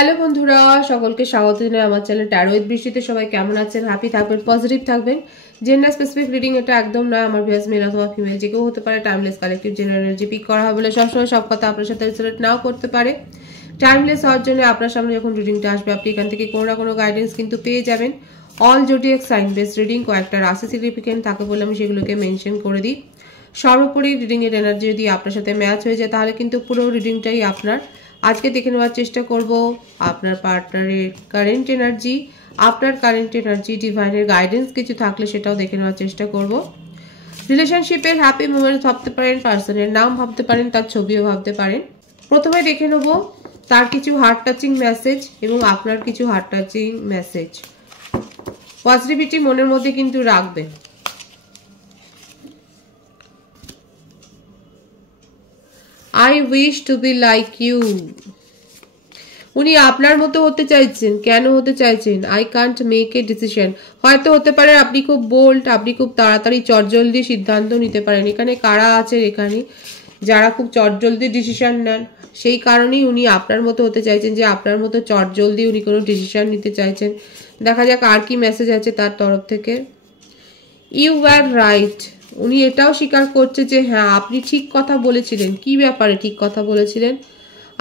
Hello বন্ধুরা, সকলকে স্বাগত জানাই আমার চ্যানেল ট্যারো উইথ বৃষ্টিতে। সবাই কেমন আছেন? হ্যাপি থাকবেন, পজিটিভ থাকবেন। জেন্ডার স্পেসিফিক রিডিং এটা একদম নয়। আমার ভিউয়ার্স মেল অথবা ফিমেল যে কেউ হতে পারে। Timeless collective general energy pick করা হবে বলে সবসময় সব কথা আপনার সাথে রিলেট নাও করতে পারে। টাইমলেস হওয়ার জন্য আপনার সামনে যখন রিডিংটা আসবে আপনি এখান থেকে কোনো না কোনো গাইডেন্স কিন্তু পেয়ে যাবেন। All zodiac sign base reading, কয়েকটা রাশি সিগনিফিকেন্ট থাকে বলে আমি সেগুলোকে মেনশন করে দিই। সর্বোপরি রিডিং এর এনার্জি যদি আপনার সাথে ম্যাচ হয়ে যায় তাহলে কিন্তু পুরো রিডিংটাই আপনার। আজকে দেখে নেওয়ার চেষ্টা করব আপনার পার্টনারের কারেন্ট এনার্জি, আপনার কারেন্ট এনার্জি, ডিভাইনের গাইডেন্স কিছু থাকলে সেটাও দেখে নেওয়ার চেষ্টা করব। রিলেশনশিপের হ্যাপি মোমেন্ট ভাবতে পারেন, পার্সনের নাম ভাবতে পারেন, তার ছবিও ভাবতে পারেন। প্রথমে দেখে নেব তার কিছু হার্ট টাচিং মেসেজ এবং আপনার কিছু হার্ট টাচিং মেসেজ। পজিটিভিটি মনের মধ্যে কিন্তু রাখবেন। I wish to be like you. উনি আপনার মতো হতে চাইছেন। কেন হতে চাইছেন? I can't make a decision. হয়তো হতে পারে আপনি খুব বোল্ড, আপনি খুব তাড়াতাড়ি চটজলদি সিদ্ধান্ত নিতে পারেন। এখানে কারা আছে? এখানে যারা খুব চটজলদি ডিসিশন নেন, সেই কারণেই উনি আপনার মতো হতে চাইছেন, যে আপনার মতো চটজলদি উনি কোনো ডিসিশন নিতে চাইছেন। দেখা যাক আর কি মেসেজ আছে তার তরফ থেকে। You are right. উনি এটাও স্বীকার করছে যে হ্যাঁ আপনি ঠিক কথা বলেছিলেন। কি ব্যাপারে ঠিক কথা বলেছিলেন?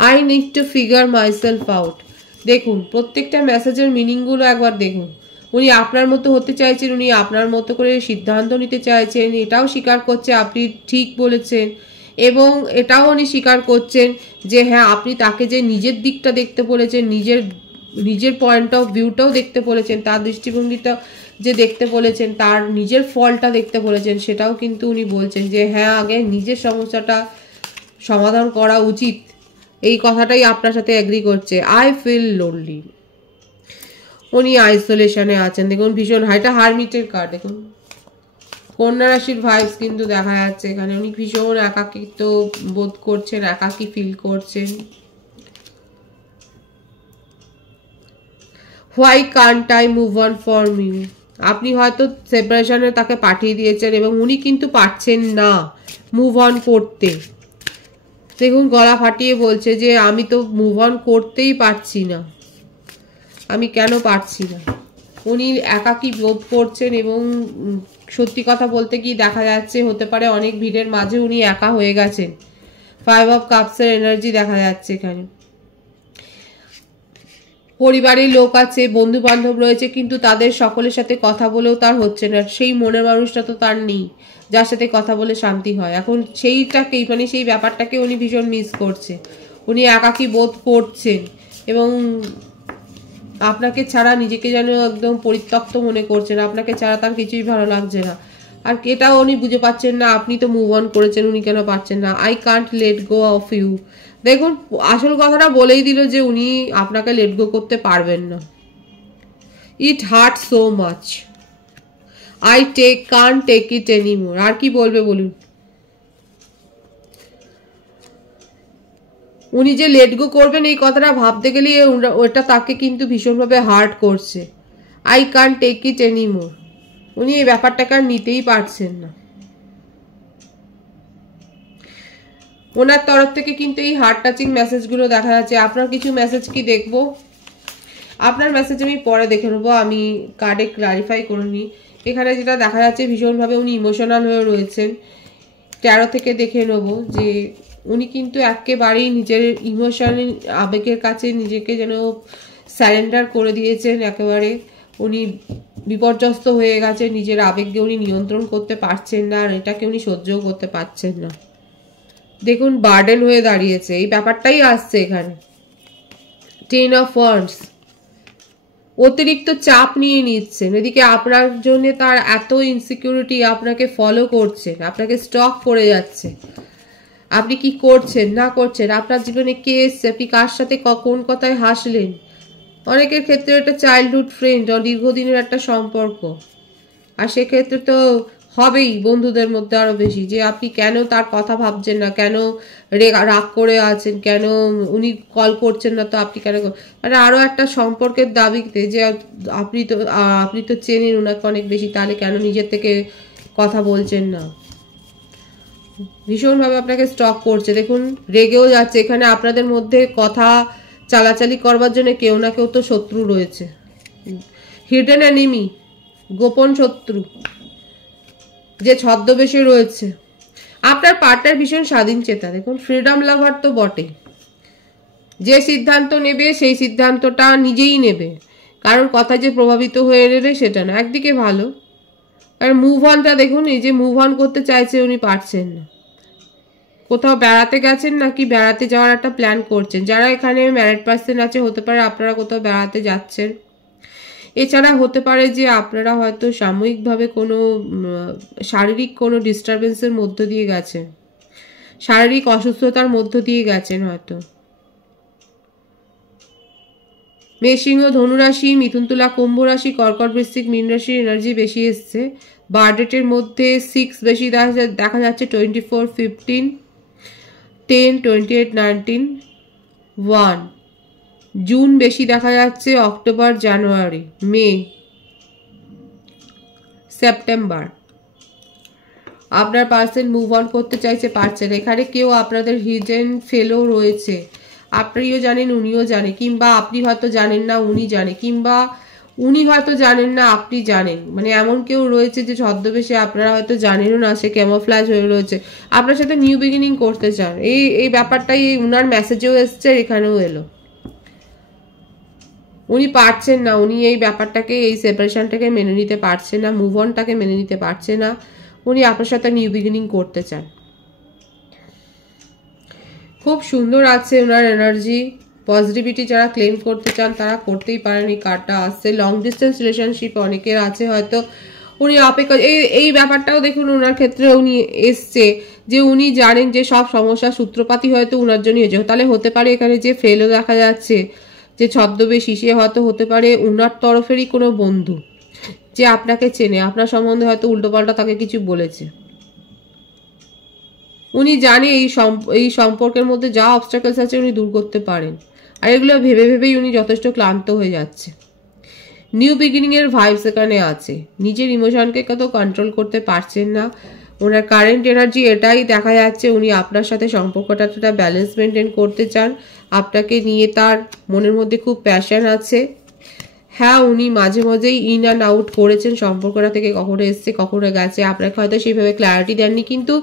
I need to figure myself out. দেখুন প্রত্যেকটা মেসেজের মিনিংগুলো একবার দেখুন। উনি আপনার মতো হতে চাইছেন, উনি আপনার মতো করে সিদ্ধান্ত নিতে চাইছেন, এটাও স্বীকার করছে আপনি ঠিক বলেছেন, এবং এটাও উনি স্বীকার করছেন যে হ্যাঁ আপনি তাকে যে নিজের দিকটা দেখতে বলেছেন, নিজের পয়েন্ট অফ ভিউটাও দেখতে বলেছেন, তার দৃষ্টিভঙ্গিটা যে দেখতে বলেছেন, তার নিজের ফলটা দেখতে বলেছেন, সেটাও কিন্তু উনি বলছেন যে হ্যাঁ আগে নিজের সমস্যাটা সমাধান করা উচিত। এই কথাটাই আপনার সাথে এগ্রি করছে। I feel lonely. উনি আইসোলেশনে আছেন। দেখুন ভীষণ এটা হারমিটের কার্ড। দেখুন কন্যা রাশির ভাইবস কিন্তু দেখা যাচ্ছে এখানে। উনি ভীষণ একাকিত্ব বোধ করছেন, একাকী ফিল করছেন। Why Kant I move on for me. আপনি হয়তো সেপারেশনে তাকে পাঠিয়ে দিয়েছেন এবং উনি কিন্তু পারছেন না মুভ অন করতে। দেখুন গলা ফাটিয়ে বলছে যে আমি তো মুভ অন করতেই পারছি না, আমি কেন পারছি না। উনি একাকী বোধ করছেন এবং সত্যি কথা বলতে কি দেখা যাচ্ছে হতে পারে অনেক ভিড়ের মাঝে উনি একা হয়ে গেছেন। 5 অফ কাপসের এনার্জি দেখা যাচ্ছে এখানে। পরিবারের লোক আছে, বন্ধু বান্ধব রয়েছে, কিন্তু তাদের সকলের সাথে কথা বলেও তার হচ্ছে না। সেই মনের মানুষটা তো তার নেই যার সাথে কথা বলে শান্তি হয়। এখন সেইটাকেই মানে সেই ব্যাপারটাকে উনি ভীষণ মিস করছে। উনি একাকী বোধ করছেন এবং আপনাকে ছাড়া নিজেকে যেন একদম পরিত্যক্ত মনে করছেন। আপনাকে ছাড়া তার কিছুই ভালো লাগছে না। আর এটাও উনি বুঝে পাচ্ছেন না আপনি তো মুভ অন করেছেন, উনি কেন পারছেন না। I can't let go of you. দেখুন আসল কথাটা বলেই দিল যে উনি আপনাকে লেট গো করতে পারবেন না। It hurt so much. I can't take it anymore. আর কি বলবে বলুন? উনি যে লেট গো করবেন এই কথাটা ভাবতে গেলে ওটা তাকে কিন্তু ভীষণভাবে হার্ট করছে। I can't take it anymore. উনি এই ব্যাপারটাকে আর নিতেই পারছেন না। ওনার তরফ থেকে কিন্তু এই হার্ট টাচিং মেসেজগুলো দেখা যাচ্ছে। আপনার কিছু মেসেজ কি দেখবো? আপনার মেসেজ আমি পরে দেখে নেবো, আমি কার্ডে ক্লারিফাই করে নিই। এখানে যেটা দেখা যাচ্ছে ভীষণভাবে উনি ইমোশনাল হয়ে রয়েছেন। ট্যারো থেকে দেখে নেবো যে উনি কিন্তু একেবারেই নিজের ইমোশনাল আবেগের কাছে নিজেকে যেন স্যারেন্ডার করে দিয়েছেন। একেবারে উনি বিপর্যস্ত হয়ে গেছে, নিজের আবেগকে উনি নিয়ন্ত্রণ করতে পারছেন না, আর এটাকে উনি সহ্যও করতে পারছেন না। দেখুন বার্ডেন হয়ে দাঁড়িয়েছে, এই ব্যাপারটাই আসছে এখানে। 10 অফ ওয়ান্ডস। অতিরিক্ত চাপ নিয়ে নিচ্ছেন। এদিকে আপনার জন্য তার এত ইনসিকিউরিটি, আপনাকে ফলো করছেন, আপনাকে স্টক করে যাচ্ছে। আপনি কি করছেন না করছেন, আপনার জীবনে কে এসছে, আপনি কার সাথে কোন কথায় হাসলেন। অনেকের ক্ষেত্রে এটা চাইল্ডহুড ফ্রেন্ড, দীর্ঘদিনের একটা সম্পর্ক, আর সেক্ষেত্রে তো হবেই বন্ধুদের মধ্যে আরো বেশি, যে আপনি কেন তার কথা ভাবছেন না, কেন রাগ করে আছেন, কেন উনি কল করছেন না, তো আপনি কেন মানে আরো একটা সম্পর্কের দাবিতে যে আপনি তো চেনেন ওনাকে অনেক বেশি, তাহলে কেন নিজের থেকে কথা বলছেন না। ভীষণভাবে আপনাকে স্টক করছে। দেখুন রেগেও যাচ্ছে। এখানে আপনাদের মধ্যে কথা চালাচালি করবার জন্য কেউ না কেউ তো শত্রু রয়েছে, হিডেন এনিমি, গোপন শত্রু যে ছদ্মবেশে রয়েছে। আপনার পার্টনার ভীষণ স্বাধীন চেতা, দেখুন ফ্রিডম লাভার তো বটেই, যে সিদ্ধান্ত নেবে সেই সিদ্ধান্তটা নিজেই নেবে, কারোর কথা যে প্রভাবিত হয়ে নেবে সেটা না, একদিকে ভালো। আর মুভ অনটা দেখুন, এই যে মুভ অন করতে চাইছে উনি পারছেন না, কোথাও বেড়াতে গেছেন নাকি বেড়াতে যাওয়ার একটা প্ল্যান করছেন। যারা এখানে ম্যারিড পার্সন আছে, হতে পারে আপনারা কোথাও বেড়াতে যাচ্ছেন। এছাড়া হতে পারে যে আপনারা হয়তো সাময়িকভাবে কোনো শারীরিক কোনো ডিস্টারবেন্সের মধ্য দিয়ে গেছেন, শারীরিক অসুস্থতার মধ্য দিয়ে গেছেন হয়তো। মেষিংহ, ধনুরাশি, মিথুন, তুলা, কুম্ভ রাশি, কর্কট, বৃশ্চিক, মীন রাশির এনার্জি বেশি এসছে। বার্থডেটের মধ্যে 6 বেশি দেখা যাচ্ছে, 24, 15, 10, 28, 19, 1। জুন বেশি দেখা যাচ্ছে, অক্টোবর, জানুয়ারি, মে, সেপ্টেম্বর। আপনার পার্সন মুভ অন করতে চাইছে, পারছেন। এখানে কেউ আপনাদের হিডেন ফেলো রয়েছে, আপনিও জানেন উনিও জানে, কিংবা আপনি হয়তো জানেন না উনি জানে, কিংবা উনি হয়তো জানেন না আপনি জানেন। মানে এমন কেউ রয়েছে যে ছদ্মবেশে আপনারা হয়তো জানেনও না, সে ক্যামোফ্ল্যাজ হয়ে রয়েছে, আপনার সাথে নিউ বিগিনিং করতে চান। এই ব্যাপারটাই উনার মেসেজেও এসছে, এখানেও এলো। উনি পারছেন না, উনি এই ব্যাপারটাকে, এই সেপারেশনটাকে মেনে নিতে পারছেন না, মুভ অনটাকে মেনে নিতে পারছে না। উনি আপনার সাথে নিউ বিগিনিং করতে চান। খুব সুন্দর আছে ওনার এনার্জি, পজিটিভিটি। যারা ক্লেম করতে চান তারা করতেই পারেন, এই কার্ডটা আসছে। লং ডিস্টেন্স রিলেশনশিপ অনেকের আছে হয়তো, উনি অপেক্ষা, এই ব্যাপারটাও দেখুন ওনার ক্ষেত্রে উনি এসছে যে উনি জানেন যে সব সমস্যার সূত্রপাতই হয়তো ওনার জন্য হয়েছে। তাহলে হতে পারে এখানে যে ফেলও দেখা যাচ্ছে, যে ছদ্মবেশী, সে হয়তো হতে পারে ওনার তরফেরই কোনো বন্ধু যে আপনাকে চেনে, আপনার সম্বন্ধে হয়তো উল্টোপাল্টা তাকে কিছু বলেছে। উনি জানে এই সম্পর্কের মধ্যে যা অবস্টাকলস আছে উনি দূর করতে পারেন, আর এগুলো ভেবে ভেবেই উনি যথেষ্ট ক্লান্ত হয়ে যাচ্ছে। নিউ বিগিনিং এর ভাইবস এখানে আছে, নিজের ইমোশনকে কত কন্ট্রোল করতে পারছেন না। ওনার কারেন্ট এনার্জি এটাই দেখা যাচ্ছে, উনি আপনার সাথে সম্পর্কটা ব্যালেন্স মেনটেন করতে চান, আপনাকে নিয়ে তার মনের মধ্যে খুব প্যাশন আছে। হ্যাঁ, উনি মাঝে মাঝেই ইন অ্যান্ড আউট করেছেন সম্পর্কটা থেকে, কখনো এসছে কখনো গেছে, আপনাকে হয়তো সেইভাবে ক্ল্যারিটি দেননি, কিন্তু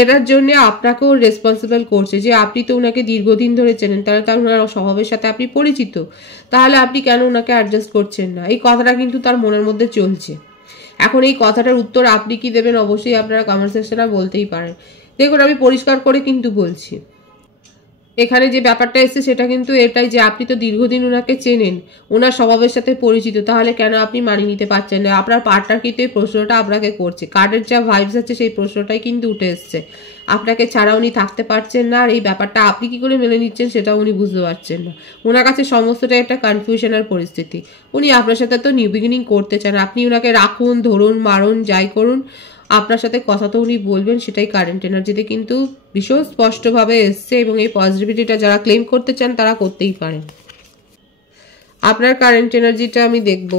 এটার জন্য আপনাকেও রেসপন্সিবল করছে যে আপনি তো ওনাকে দীর্ঘদিন ধরে চেনেন, তাহলে তার ওনার স্বভাবের সাথে আপনি পরিচিত, তাহলে আপনি কেন ওনাকে অ্যাডজাস্ট করছেন না, এই কথাটা কিন্তু তার মনের মধ্যে চলছে। এখন এই কথাটার উত্তর আপনি কি দেবেন অবশ্যই আপনারা কমেন্ট সেকশনে বলতেই পারেন। দেখুন, আমি পরিষ্কার করে কিন্তু বলছি, এখানে যে ব্যাপারটা এসছে সেটা কিন্তু এটাই যে আপনি তো দীর্ঘদিন ওনাকে চেনেন, ওনার স্বভাবের সাথে পরিচিত, তাহলে কেন আপনি মানিয়ে নিতে পারছেন না। আপনার পার্টনার কিন্তু এই প্রশ্নটা আপনাকে করছে, কার্ডের যা ভাইবস আছে সেই প্রশ্নটাই কিন্তু উঠে এসছে। আপনাকে ছাড়া উনি থাকতে পারছেন না, আর এই ব্যাপারটা আপনি কি করে মেনে নিচ্ছেন সেটাও উনি বুঝতে পারছেন না। ওনার কাছে সমস্তটাই একটা কনফিউশনের পরিস্থিতি। উনি আপনার সাথে তো নিউ বিগিনিং করতে চান, আপনি ওনাকে রাখুন, ধরুন, মারুন, যাই করুন, আপনার সাথে কথা তো উনি বলবেন, সেটাই কারেন্ট এনার্জিতে কিন্তু ভীষণ স্পষ্টভাবে এসছে। এবং এই পজিটিভিটিটা যারা ক্লেম করতে চান তারা করতেই পারেন। আপনার কারেন্ট এনার্জিটা আমি দেখব।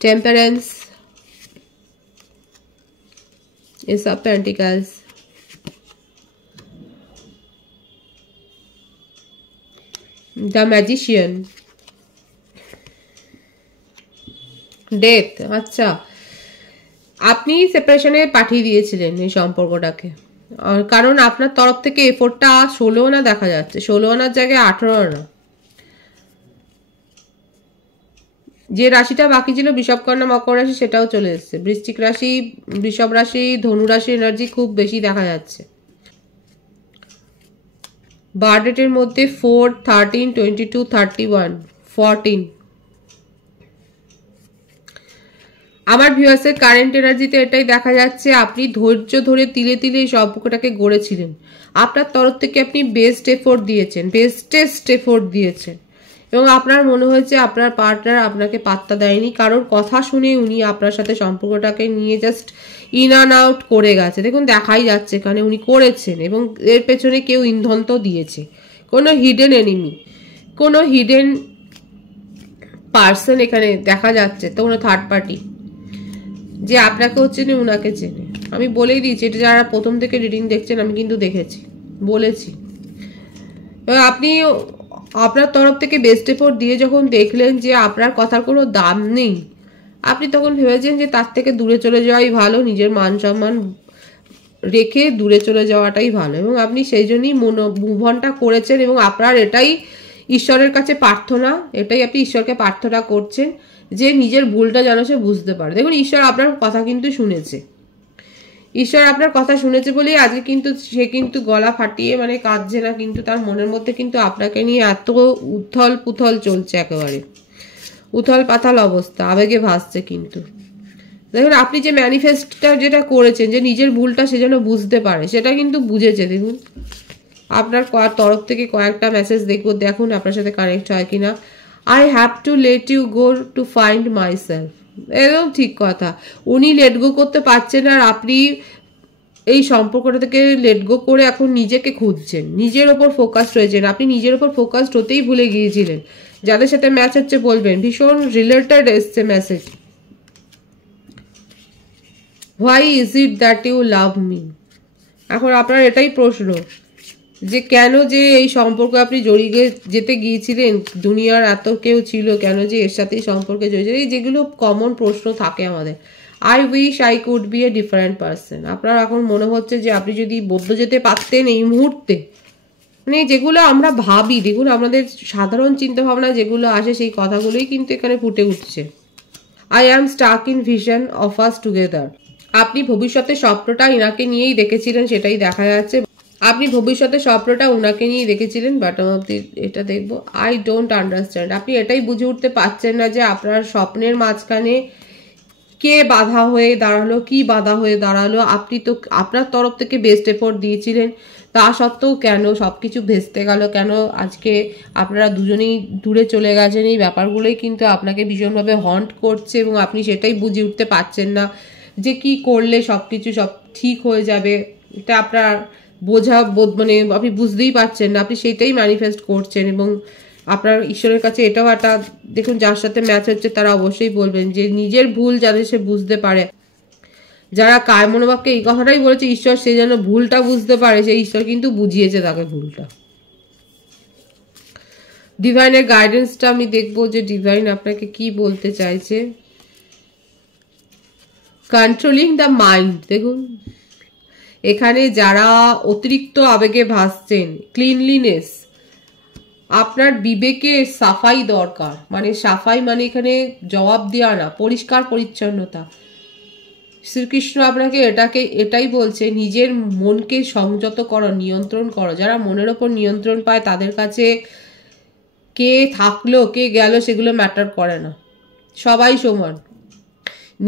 Temperance, S of pentacles, the magician, death. আচ্ছা, আপনি সেপারেশনে পাঠিয়ে দিয়েছিলেন এই সম্পর্কটাকে, কারণ আপনার তরফ থেকে এফোর্টটা 16 আনা দেখা যাচ্ছে, 16 আনার জায়গায় 18 আনা। যে রাশিটা বাকি ছিল বৃষভকন্যা মকর রাশি, সেটাও চলে এসছে। বৃশ্চিক রাশি, বৃষভ রাশি, ধনু রাশির এনার্জি খুব বেশি দেখা যাচ্ছে। বার্থডেটের মধ্যে 4, 13, 22, 31, 14। আমার ভিউয়ার্সের কারেন্ট এনার্জিতে এটাই দেখা যাচ্ছে, আপনি ধৈর্য ধরে তিলে তিলে এই সম্পর্কটাকে গড়েছিলেন। আপনার তরফ থেকে আপনি বেস্ট এফোর্ট দিয়েছেন, বেস্টেস্ট এফোর্ট দিয়েছেন, এবং আপনার মনে হয়েছে আপনার পার্টনার আপনাকে পাত্তা দেয়নি, কারোর কথা শুনে উনি আপনার সাথে সম্পর্কটাকে নিয়ে জাস্ট ইন অ্যান্ড আউট করে গেছে। দেখুন, দেখাই যাচ্ছে এখানে উনি করেছেন, এবং এর পেছনে কেউ ইন্ধন তো দিয়েছে, কোনো হিডেন এনিমি, কোনো হিডেন পার্সন এখানে দেখা যাচ্ছে, তো কোনো থার্ড পার্টি যে আপনাকেও চেনে উনাকে চেনে। আমি বলেই দিয়েছি, এটা যারা প্রথম থেকে রিডিং দেখছেন আমি কিন্তু দেখেছি, বলেছি। আপনি আপনার তরফ থেকে বেস্ট এফোর্ট দিয়ে যখন দেখলেন যে আপনার কথার কোনো দাম নেই, আপনি তখন ভেবেছেন যে তার থেকে দূরে চলে যাওয়াই ভালো, নিজের মান সম্মান রেখে দূরে চলে যাওয়াটাই ভালো, এবং আপনি সেই জন্যই মুভ অনটা করেছেন। এবং আপনার এটাই ঈশ্বরের কাছে প্রার্থনা, এটাই আপনি ঈশ্বরকে প্রার্থনা করছেন যে নিজের ভুলটা যেন সে বুঝতে পারে। দেখুন, ঈশ্বর আপনার কথা কিন্তু শুনেছে, ঈশ্বর আপনার কথা শুনেছে বলেই আজকে কিন্তু সে কিন্তু গলা ফাটিয়ে মানে কাঁদছে না, কিন্তু তার মনের মধ্যে কিন্তু আপনাকে নিয়ে এত উথল পুথল চলছে, একেবারে উথল পাথাল অবস্থা, আবেগে ভাসছে। কিন্তু দেখুন, আপনি যে ম্যানিফেস্টটা যেটা করেছেন যে নিজের ভুলটা সে যেন বুঝতে পারে, সেটা কিন্তু বুঝেছে। দেখুন, আপনার তরফ থেকে কয়েকটা মেসেজ দেখুন আপনার সাথে কানেক্ট হয় কিনা। I have to let you go to find myself. একদম ঠিক কথা, উনি লেট গো করতে পারছেন, আর আপনি এই সম্পর্কটা থেকে লেট গো করে এখন নিজেকে খুঁজছেন, নিজের ওপর ফোকাস রয়েছেন। আপনি নিজের ওপর ফোকাসড হতেই ভুলে গিয়েছিলেন। যাদের সাথে ম্যাচ হচ্ছে বলবেন, ভীষণ রিলেটেড এসছে message. Why is it that you love me? এখন আপনার এটাই প্রশ্ন যে কেন যে এই সম্পর্কে আপনি জড়িয়ে যেতে গিয়েছিলেন, দুনিয়ার এত কেউ ছিল, কেন যে এর সাথেই সম্পর্কে জড়িয়ে, এই যেগুলো কমন প্রশ্ন থাকে আমাদের। I wish I could B a different person. আপনার এখন মনে হচ্ছে যে আপনি যদি বদলে যেতে পারতেন এই মুহূর্তে, মানে যেগুলো আমরা ভাবি, দেখুন আমাদের সাধারণ চিন্তা ভাবনা যেগুলো আসে সেই কথাগুলোই কিন্তু এখানে ফুটে উঠছে। I am stuck in vision of us together. আপনি ভবিষ্যতে স্বপ্নটা ইনাকে নিয়েই দেখেছিলেন, সেটাই দেখা যাচ্ছে। আপনি ভবিষ্যতে স্বপ্নটা উনাকে নিয়েই দেখেছিলেন, বাট এটা দেখবো আই ডোন্ট আন্ডারস্ট্যান্ড। আপনি এটাই বুঝে উঠতে পারছেন না যে আপনার স্বপ্নের মাঝখানে কে বাধা হয়ে দাঁড়ালো, কি বাধা হয়ে দাঁড়ালো। আপনি তো আপনার তরফ থেকে বেস্ট এফোর্ট দিয়েছিলেন, তা সত্ত্বেও কেন সবকিছু ভেস্তে গেল, কেন আজকে আপনারা দুজনেই দূরে চলে গেছেন। এই ব্যাপারগুলোই কিন্তু আপনাকে ভীষণভাবে হন্ট করছে, এবং আপনি সেটাই বুঝে উঠতে পারছেন না যে কি করলে সবকিছু সব ঠিক হয়ে যাবে। এটা আপনার মানে আপনি বুঝতেই পারছেন না, আপনি সেটাই ম্যানিফেস্ট করছেন। এবং আপনার ঈশ্বরের কাছে এটাও একটা দেখুন, যার সাথে ম্যাচ হচ্ছে তারা অবশ্যই বলবেন যে নিজের ভুল যাতে সে বুঝতে পারে। যারা কায় মনোবাক্যে এই কথাটাই বলেছে ঈশ্বর সে যেন ভুলটা বুঝতে পারে, সেই ঈশ্বর কিন্তু বুঝিয়েছে তাকে ভুলটা। ডিভাইনের গাইডেন্সটা আমি দেখবো যে ডিভাইন আপনাকে কি বলতে চাইছে। Controlling the mind. দেখুন, এখানে যারা অতিরিক্ত আবেগে ভাসছেন, ক্লিনলিনেস, আপনার বিবেকে সাফাই দরকার। মানে সাফাই মানে এখানে জবাব দেওয়া না, পরিষ্কার পরিচ্ছন্নতা। শ্রীকৃষ্ণ আপনাকে এটাই বলছে, নিজের মনকে সংযত করো, নিয়ন্ত্রণ করো। যারা মনের ওপর নিয়ন্ত্রণ পায় তাদের কাছে কে থাকলো কে গেল সেগুলো ম্যাটার করে না, সবাই সমান।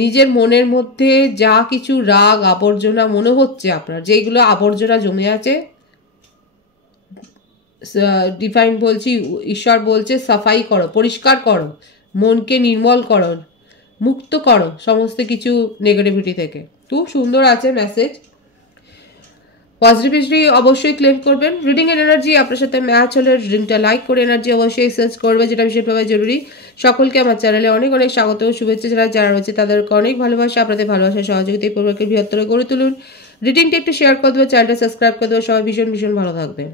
নিজের মনের মধ্যে যা কিছু রাগ আবর্জনা মনে হচ্ছে আপনার, যেগুলো আবর্জনা জমে আছে, ডিভাইন বলছি, ঈশ্বর বলছে সাফাই করো, পরিষ্কার করো, মনকে নির্মল করো, মুক্ত করো সমস্ত কিছু নেগেটিভিটি থেকে। খুব সুন্দর আছে মেসেজ। পজিটিভিটি অবশ্যই ক্লেম করবেন। রিডিং এর এনার্জি আপনার সাথে ম্যাচ হলে রিডিংটা লাইক করে এনার্জি অবশ্যই সার্চ করবে, যেটা ভীষণভাবে জরুরি। সকলকে আমার চ্যানেলে অনেক অনেক স্বাগত ও শুভেচ্ছা। যারা রয়েছে তাদেরকে অনেক ভালোবাসা। আপনাদের ভালোবাসার সহযোগিতা এই পরিবারকে বৃহত্তর গড়ে তুলুন। রিডিংটা একটু শেয়ার করে দেবে, চ্যানেলটা সাবস্ক্রাইব করে দেবে। সবাই ভীষণ ভীষণ ভালো থাকবে।